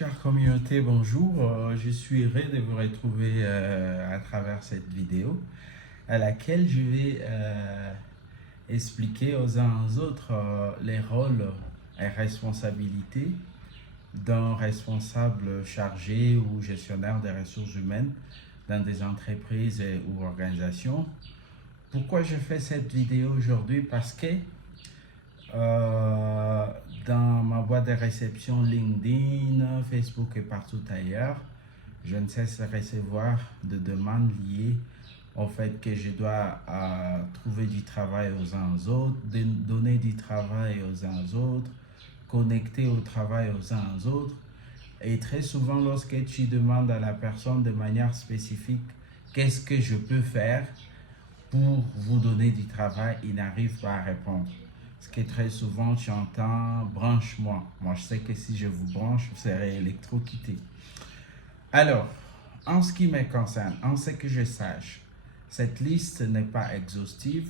Chère communauté, bonjour. Je suis heureux de vous retrouver à travers cette vidéo à laquelle je vais expliquer aux uns aux autres les rôles et responsabilités d'un responsable chargé ou gestionnaire des ressources humaines dans des entreprises ou organisations. Pourquoi je fais cette vidéo aujourd'hui? Parce que euh, dans ma boîte de réception LinkedIn, Facebook et partout ailleurs, je ne cesse de recevoir de demandes liées au fait que je dois trouver du travail aux uns aux autres, donner du travail aux uns aux autres, connecter au travail aux uns aux autres. Et très souvent, lorsque tu demandes à la personne de manière spécifique qu'est-ce que je peux faire pour vous donner du travail, il n'arrive pas à répondre. Ce que très souvent tu entends, branche-moi. Moi, je sais que si je vous branche, vous serez électrocuté. Alors, en ce qui me concerne, en ce que je sache, cette liste n'est pas exhaustive.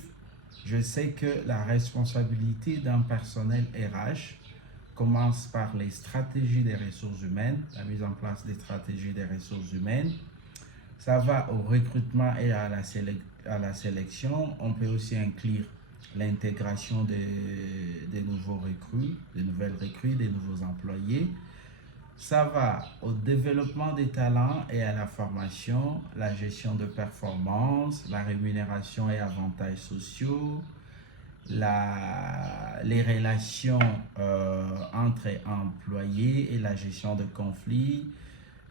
Je sais que la responsabilité d'un personnel RH commence par les stratégies des ressources humaines, la mise en place des stratégies des ressources humaines. Ça va au recrutement et à la sélection. On peut aussi inclure l'intégration des nouveaux recrues, des nouvelles recrues, des nouveaux employés. Ça va au développement des talents et à la formation, la gestion de performance, la rémunération et avantages sociaux, les relations entre employés et la gestion de conflits,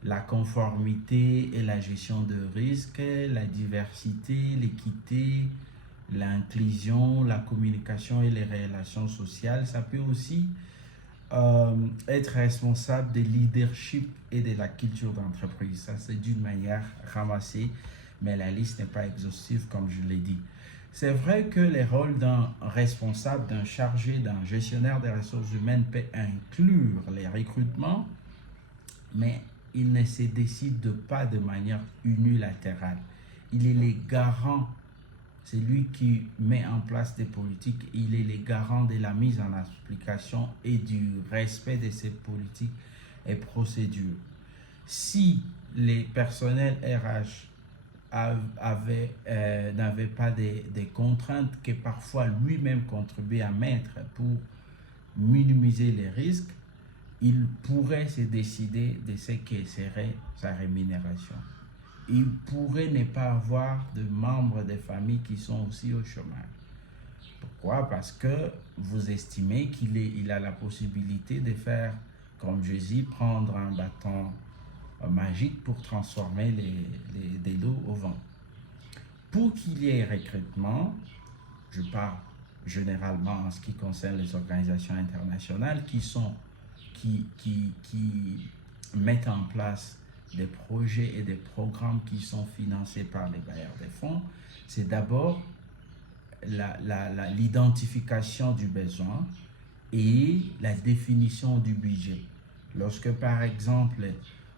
la conformité et la gestion de risques, la diversité, l'équité, l'inclusion, la communication et les relations sociales. Ça peut aussi être responsable des leadership et de la culture d'entreprise. Ça, c'est d'une manière ramassée, mais la liste n'est pas exhaustive, comme je l'ai dit. C'est vrai que les rôles d'un responsable, d'un chargé, d'un gestionnaire des ressources humaines peut inclure les recrutements, mais il ne se décide pas de manière unilatérale. Il est le garant, c'est lui qui met en place des politiques, il est le garant de la mise en application et du respect de ces politiques et procédures. Si les personnels RH n'avaient pas des contraintes que parfois lui-même contribuait à mettre pour minimiser les risques, il pourrait se décider de ce que serait sa rémunération. Il pourrait ne pas avoir de membres de famille qui sont aussi au chômage. Pourquoi? Parce que vous estimez qu'il a la possibilité de faire comme Jésus, prendre un bâton magique pour transformer des lots au vent. Pour qu'il y ait recrutement, je parle généralement en ce qui concerne les organisations internationales qui mettent en place des projets et des programmes qui sont financés par les bailleurs de fonds, c'est d'abord l'identification du besoin et la définition du budget. Lorsque, par exemple,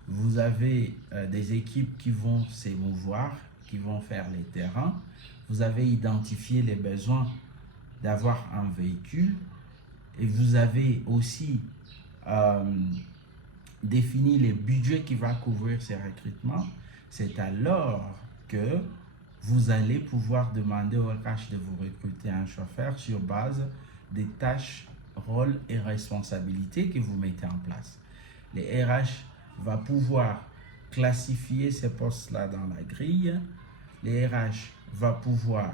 vous avez des équipes qui vont s'émouvoir, qui vont faire les terrains, vous avez identifié les besoins d'avoir un véhicule et vous avez aussi définit les budgets qui va couvrir ces recrutements, c'est alors que vous allez pouvoir demander au RH de vous recruter un chauffeur sur base des tâches, rôles et responsabilités que vous mettez en place. Les RH va pouvoir classifier ces postes-là dans la grille. Les RH va pouvoir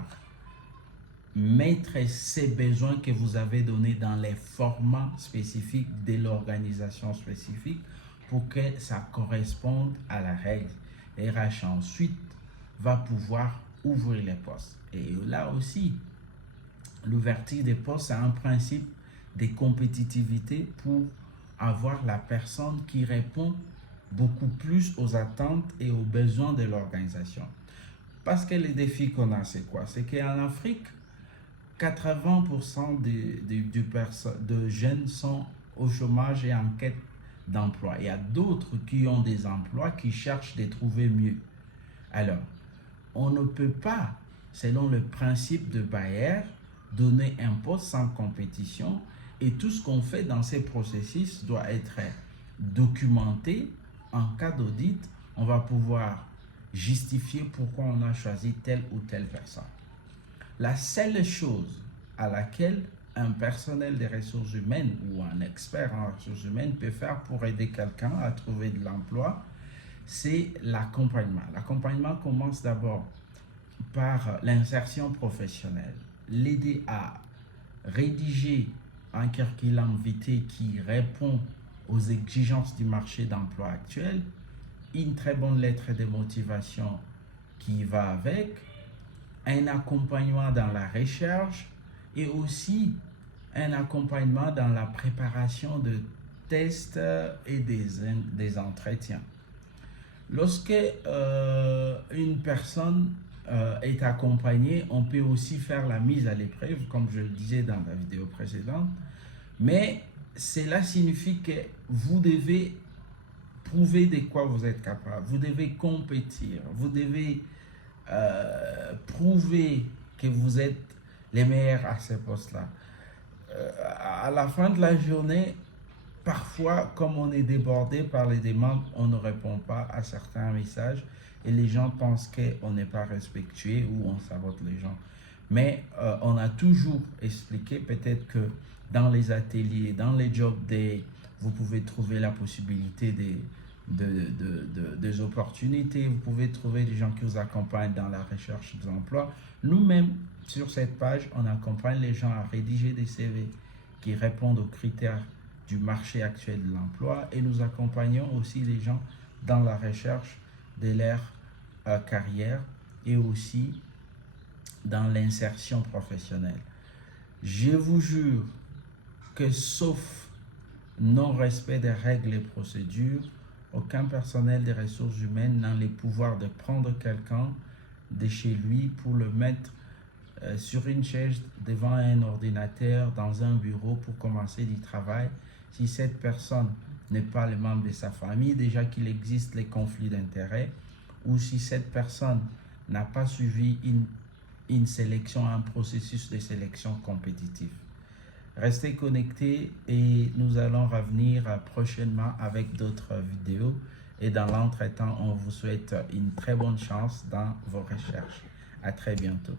mettre ces besoins que vous avez donnés dans les formats spécifiques de l'organisation spécifique pour que ça corresponde à la règle. RH ensuite va pouvoir ouvrir les postes. Et là aussi, l'ouverture des postes, c'est un principe de compétitivité pour avoir la personne qui répond beaucoup plus aux attentes et aux besoins de l'organisation. Parce que les défis qu'on a, c'est quoi? C'est qu'en Afrique, 80% de jeunes sont au chômage et en quête d'emploi. Il y a d'autres qui ont des emplois qui cherchent de trouver mieux. Alors, on ne peut pas, selon le principe de Bayer, donner un poste sans compétition et tout ce qu'on fait dans ces processus doit être documenter. En cas d'audit, on va pouvoir justifier pourquoi on a choisi telle ou telle personne. La seule chose à laquelle un personnel des ressources humaines ou un expert en ressources humaines peut faire pour aider quelqu'un à trouver de l'emploi, c'est l'accompagnement. L'accompagnement commence d'abord par l'insertion professionnelle, l'aider à rédiger un curriculum vitae qui répond aux exigences du marché d'emploi actuel, une très bonne lettre de motivation qui va avec, un accompagnement dans la recherche et aussi un accompagnement dans la préparation de tests et des entretiens. Lorsque une personne est accompagnée, on peut aussi faire la mise à l'épreuve, comme je le disais dans la vidéo précédente, mais cela signifie que vous devez prouver de quoi vous êtes capable, vous devez compétir, vous devez prouver que vous êtes les meilleurs à ces postes-là. À la fin de la journée, parfois, comme on est débordé par les demandes, on ne répond pas à certains messages et les gens pensent qu'on n'est pas respectueux ou on sabote les gens. Mais on a toujours expliqué peut-être que dans les ateliers, dans les job days, vous pouvez trouver la possibilité des opportunités, vous pouvez trouver des gens qui vous accompagnent dans la recherche d'emploi. Nous-mêmes, sur cette page, on accompagne les gens à rédiger des CV qui répondent aux critères du marché actuel de l'emploi et nous accompagnons aussi les gens dans la recherche de leur carrière et aussi dans l'insertion professionnelle. Je vous jure que sauf non-respect des règles et procédures, aucun personnel des ressources humaines n'a le pouvoir de prendre quelqu'un de chez lui pour le mettre sur une chaise devant un ordinateur dans un bureau pour commencer du travail si cette personne n'est pas le membre de sa famille, déjà qu'il existe les conflits d'intérêts, ou si cette personne n'a pas suivi une sélection, un processus de sélection compétitif. Restez connectés et nous allons revenir prochainement avec d'autres vidéos. Et dans l'entretemps, on vous souhaite une très bonne chance dans vos recherches. À très bientôt.